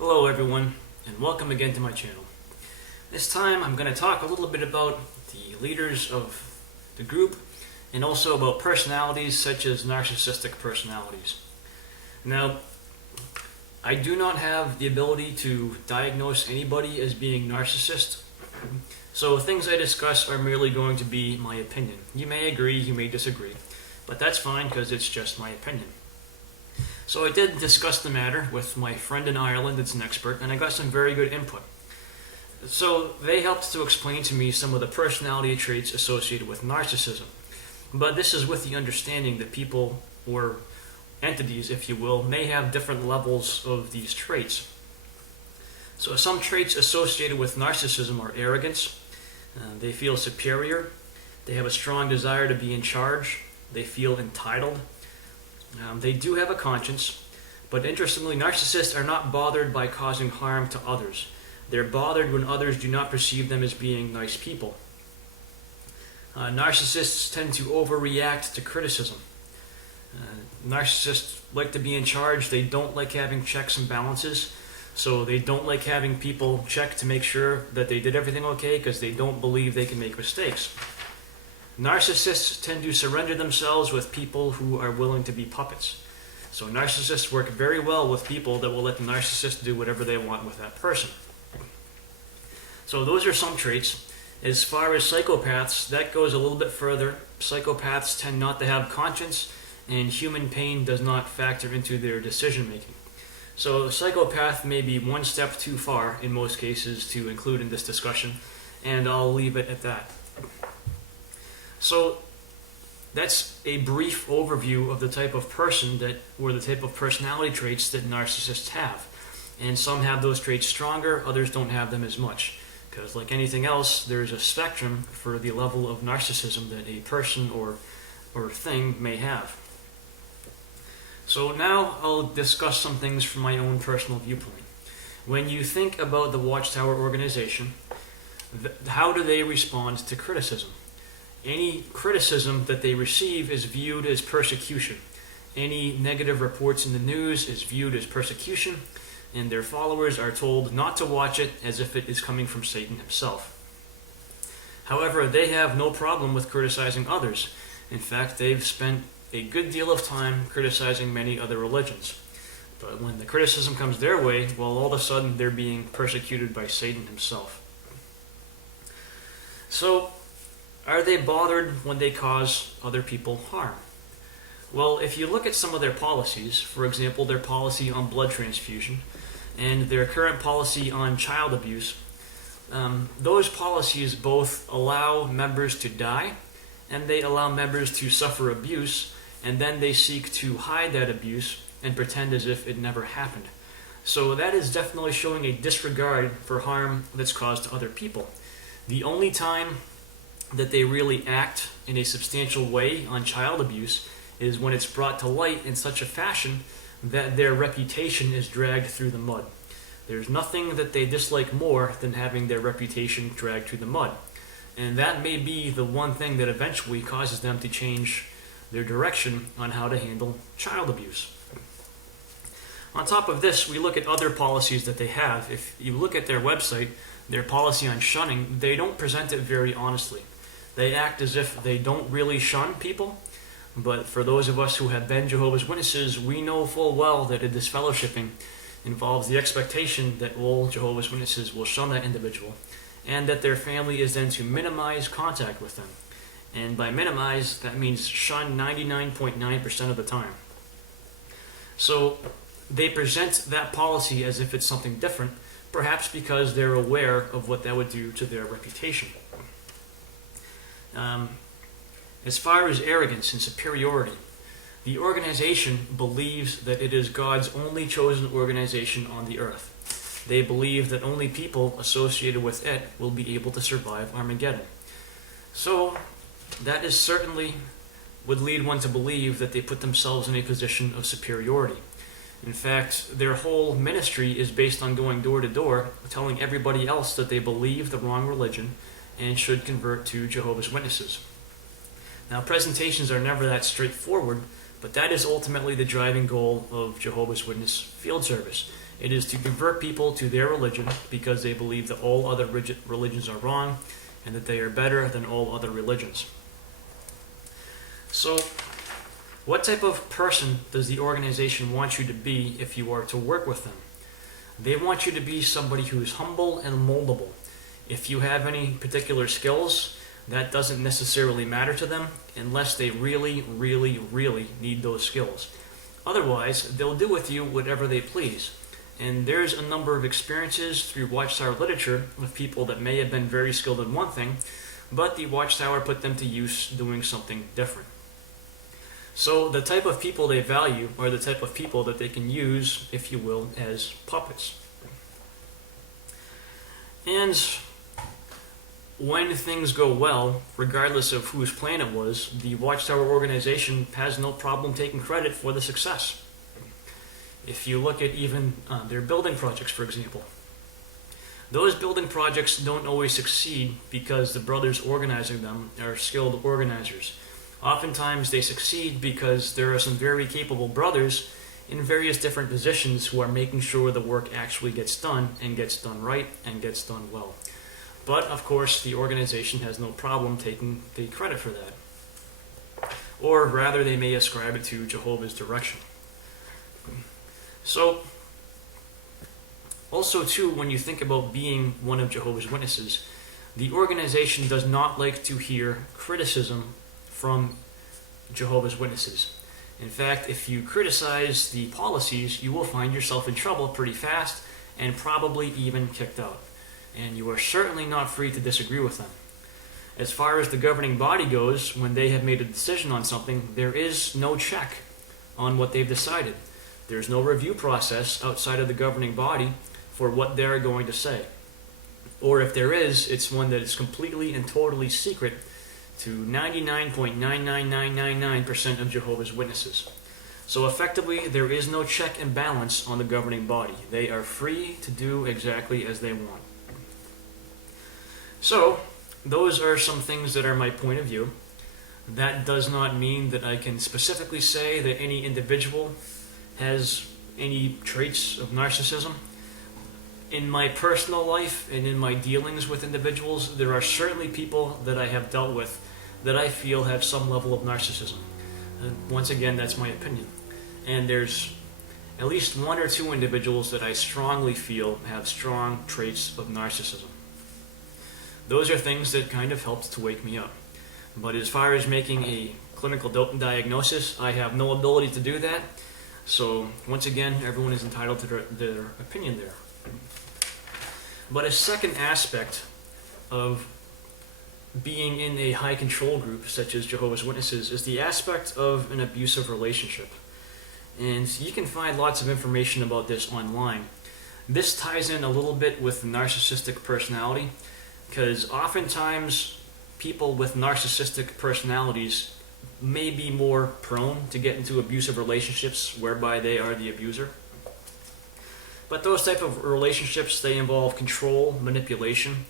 Hello everyone, and welcome again to my channel. This time I'm going to talk a little bit about the leaders of the group and also about personalities such as narcissistic personalities. Now, I do not have the ability to diagnose anybody as being narcissist, so things I discuss are merely going to be my opinion. You may agree, you may disagree, but that's fine because it's just my opinion. So I did discuss the matter with my friend in Ireland that's an expert, and I got some very good input. So they helped to explain to me some of the personality traits associated with narcissism. But this is with the understanding that people, or entities if you will, may have different levels of these traits. So some traits associated with narcissism are arrogance, they feel superior, they have a strong desire to be in charge, they feel entitled. They do have a conscience, but interestingly, narcissists are not bothered by causing harm to others. They're bothered when others do not perceive them as being nice people. Narcissists tend to overreact to criticism. Narcissists like to be in charge. They don't like having checks and balances, so they don't like having people check to make sure that they did everything okay because they don't believe they can make mistakes. Narcissists tend to surrender themselves with people who are willing to be puppets. So narcissists work very well with people that will let the narcissist do whatever they want with that person. So those are some traits. As far as psychopaths, that goes a little bit further. Psychopaths tend not to have conscience, and human pain does not factor into their decision making. So a psychopath may be one step too far in most cases to include in this discussion, and I'll leave it at that. So that's a brief overview of the type of person or the type of personality traits that narcissists have. And some have those traits stronger, others don't have them as much. Because like anything else, there's a spectrum for the level of narcissism that a person or thing may have. So now I'll discuss some things from my own personal viewpoint. When you think about the Watchtower organization, how do they respond to criticism? Any criticism that they receive is viewed as persecution. Any negative reports in the news is viewed as persecution, and their followers are told not to watch it as if it is coming from Satan himself. However, they have no problem with criticizing others. In fact, they've spent a good deal of time criticizing many other religions. But when the criticism comes their way, well, all of a sudden they're being persecuted by Satan himself. So, are they bothered when they cause other people harm? Well, if you look at some of their policies, for example, their policy on blood transfusion and their current policy on child abuse, those policies both allow members to die and they allow members to suffer abuse, and then they seek to hide that abuse and pretend as if it never happened. So that is definitely showing a disregard for harm that's caused to other people. The only time that they really act in a substantial way on child abuse is when it's brought to light in such a fashion that their reputation is dragged through the mud. There's nothing that they dislike more than having their reputation dragged through the mud. And that may be the one thing that eventually causes them to change their direction on how to handle child abuse. On top of this, we look at other policies that they have. If you look at their website, their policy on shunning, they don't present it very honestly. They act as if they don't really shun people, but for those of us who have been Jehovah's Witnesses, we know full well that a disfellowshipping involves the expectation that all Jehovah's Witnesses will shun that individual, and that their family is then to minimize contact with them. And by minimize, that means shun 99.9% of the time. So they present that policy as if it's something different, perhaps because they're aware of what that would do to their reputation. As far as arrogance and superiority, the organization believes that it is God's only chosen organization on the earth. They believe that only people associated with it will be able to survive Armageddon. So, that is certainly would lead one to believe that they put themselves in a position of superiority. In fact, their whole ministry is based on going door to door, telling everybody else that they believe the wrong religion and should convert to Jehovah's Witnesses. Now, presentations are never that straightforward, but that is ultimately the driving goal of Jehovah's Witness field service, It is to convert people to their religion because they believe that all other religions are wrong and that they are better than all other religions. So, what type of person does the organization want you to be if you are to work with them? They want you to be somebody who is humble and moldable. If you have any particular skills, that doesn't necessarily matter to them unless they really, really, really need those skills. Otherwise, they'll do with you whatever they please. And there's a number of experiences through Watchtower literature with people that may have been very skilled in one thing, but the Watchtower put them to use doing something different. So the type of people they value are the type of people that they can use, if you will, as puppets. And when things go well, regardless of whose plan it was, the Watchtower organization has no problem taking credit for the success. If you look at even their building projects, for example, those building projects don't always succeed because the brothers organizing them are skilled organizers. Oftentimes they succeed because there are some very capable brothers in various different positions who are making sure the work actually gets done and gets done right and gets done well. But of course the organization has no problem taking the credit for that. Or rather they may ascribe it to Jehovah's direction. So, also too, when you think about being one of Jehovah's Witnesses, the organization does not like to hear criticism from Jehovah's Witnesses. In fact, if you criticize the policies, you will find yourself in trouble pretty fast and probably even kicked out. And you are certainly not free to disagree with them. As far as the governing body goes, when they have made a decision on something, there is no check on what they've decided. There's no review process outside of the governing body for what they're going to say. Or if there is, it's one that is completely and totally secret to 99.99999% of Jehovah's Witnesses. So effectively, there is no check and balance on the governing body. They are free to do exactly as they want. So, those are some things that are my point of view. That does not mean that I can specifically say that any individual has any traits of narcissism. In my personal life and in my dealings with individuals, there are certainly people that I have dealt with that I feel have some level of narcissism. Once again, that's my opinion. And there's at least one or two individuals that I strongly feel have strong traits of narcissism. Those are things that kind of helped to wake me up. But as far as making a clinical diagnosis, I have no ability to do that. So, once again, everyone is entitled to their opinion there. But a second aspect of being in a high control group, such as Jehovah's Witnesses, is the aspect of an abusive relationship. And you can find lots of information about this online. This ties in a little bit with the narcissistic personality, because oftentimes people with narcissistic personalities may be more prone to get into abusive relationships whereby they are the abuser. But those type of relationships, they involve control, manipulation.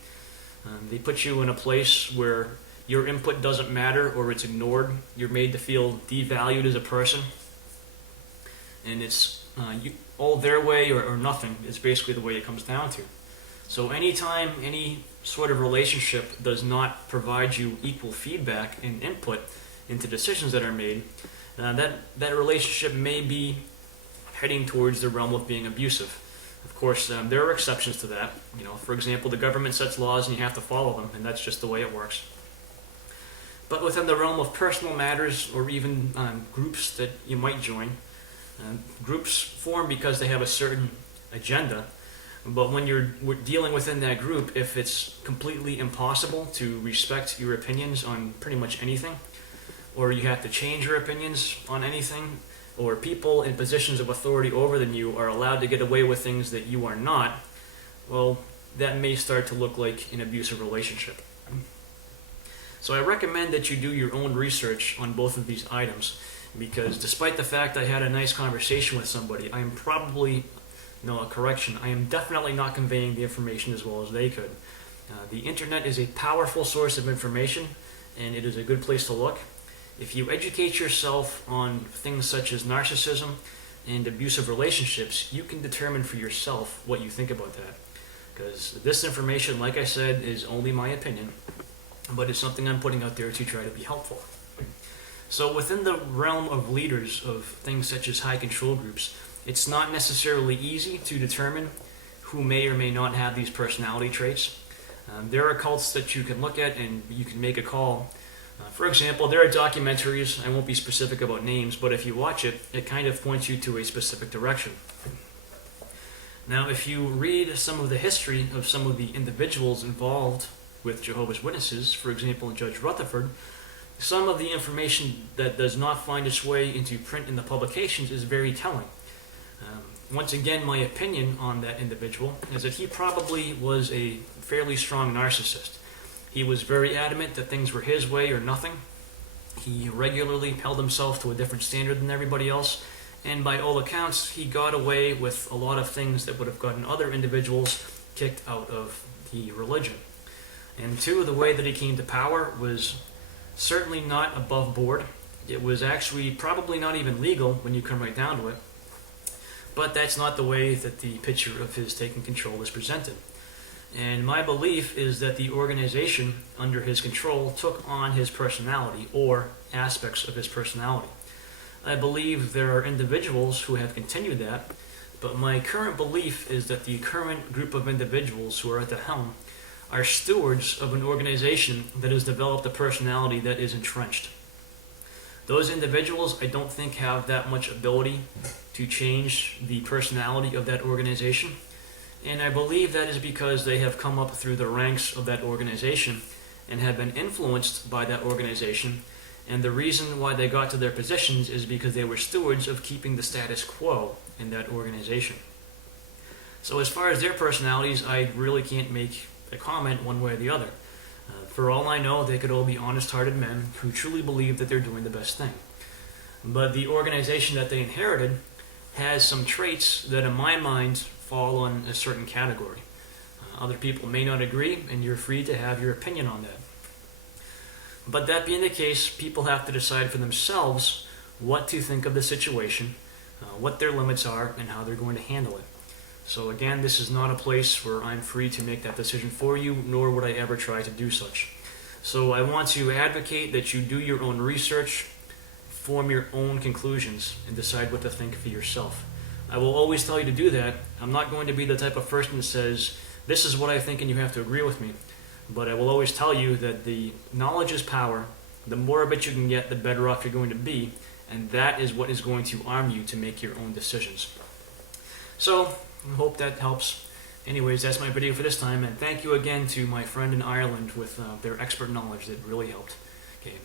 They put you in a place where your input doesn't matter or it's ignored. You're made to feel devalued as a person. And it's all their way or nothing is basically the way it comes down to. So anytime any sort of relationship does not provide you equal feedback and input into decisions that are made, that relationship may be heading towards the realm of being abusive. Of course, there are exceptions to that. You know, for example, the government sets laws and you have to follow them, and that's just the way it works. But within the realm of personal matters or even groups that you might join, groups form because they have a certain agenda. But when you're dealing within that group, if it's completely impossible to respect your opinions on pretty much anything, or you have to change your opinions on anything, or people in positions of authority over than you are allowed to get away with things that you are not, well, that may start to look like an abusive relationship. So I recommend that you do your own research on both of these items, because despite the fact I had a nice conversation with somebody, I am probably, no, a correction, I am definitely not conveying the information as well as they could. The internet is a powerful source of information, and it is a good place to look. If you educate yourself on things such as narcissism and abusive relationships, you can determine for yourself what you think about that. Because this information, like I said, is only my opinion, but it's something I'm putting out there to try to be helpful. So within the realm of leaders of things such as high control groups, it's not necessarily easy to determine who may or may not have these personality traits. There are cults that you can look at and you can make a call. For example, there are documentaries, I won't be specific about names, but if you watch it, it kind of points you to a specific direction. Now, if you read some of the history of some of the individuals involved with Jehovah's Witnesses, for example, Judge Rutherford, some of the information that does not find its way into print in the publications is very telling. Once again, my opinion on that individual is that he probably was a fairly strong narcissist. He was very adamant that things were his way or nothing. He regularly held himself to a different standard than everybody else, and by all accounts, he got away with a lot of things that would have gotten other individuals kicked out of the religion. And two, the way that he came to power was certainly not above board. It was actually probably not even legal when you come right down to it. But that's not the way that the picture of his taking control is presented. And my belief is that the organization under his control took on his personality or aspects of his personality. I believe there are individuals who have continued that, but my current belief is that the current group of individuals who are at the helm are stewards of an organization that has developed a personality that is entrenched. Those individuals, I don't think, have that much ability to change the personality of that organization. And I believe that is because they have come up through the ranks of that organization and have been influenced by that organization. And the reason why they got to their positions is because they were stewards of keeping the status quo in that organization. So as far as their personalities, I really can't make a comment one way or the other. For all I know, they could all be honest-hearted men who truly believe that they're doing the best thing. But the organization that they inherited has some traits that, in my mind, fall on a certain category. Other people may not agree, and you're free to have your opinion on that. But that being the case, people have to decide for themselves what to think of the situation, what their limits are, and how they're going to handle it. So again, this is not a place where I'm free to make that decision for you, nor would I ever try to do such. So I want to advocate that you do your own research, form your own conclusions, and decide what to think for yourself. I will always tell you to do that. I'm not going to be the type of person that says, this is what I think and you have to agree with me. But I will always tell you that the knowledge is power. The more of it you can get, the better off you're going to be. And that is what is going to arm you to make your own decisions. So, I hope that helps. Anyways, that's my video for this time. And thank you again to my friend in Ireland with their expert knowledge that really helped. Okay.